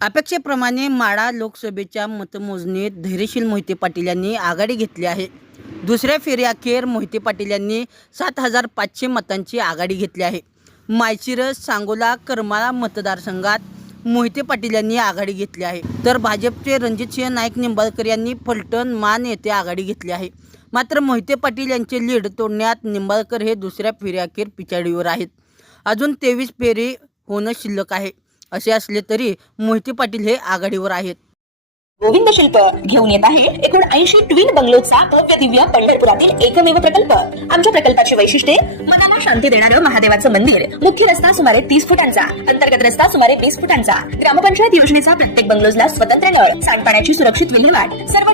अपेक्षेप्रमाणे माडा लोकसभेच्या मतमोजणीत धैर्यशील मोहिते पाटील यांनी आघाडी घेतली आहे. दुसऱ्या फेरीअखेर मोहिते पाटील यांनी सात हजार पाचशे मतांची आघाडी घेतली आहे. मायचिरस सांगोला करमाळा मतदारसंघात मोहिते पाटील यांनी आघाडी घेतली आहे. तर भाजपचे रणजितसिंह नाईक निंबाळकर यांनी फलटण मान येथे आघाडी घेतली आहे. मात्र मोहिते पाटील यांचे लीड तोडण्यात निंबाळकर हे दुसऱ्या फेरीअखेर पिछाडीवर आहेत. अजून तेवीस फेरी होणं शिल्लक आहे. असे असले तरी मोहिते पाटील हे आघाडीवर आहेत. गोविंद शिल्प घेऊन येत आहे. एकूण ऐंशी ट्विन बंगलोचा भव्य दिव्य पंढरपुरातील एकमेव प्रकल्प. आमच्या प्रकल्पाची वैशिष्ट्ये मनाला शांती देणारं महादेवाचं मंदिर. मुख्य रस्ता सुमारे तीस फुटांचा. अंतर्गत रस्ता सुमारे वीस फुटांचा. ग्रामपंचायत योजनेचा प्रत्येक बंगलोजला स्वतंत्र नळ सांडपाण्याची सुरक्षित विल्हेवाट. सर्व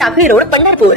टाकळी रोड पंढरपूर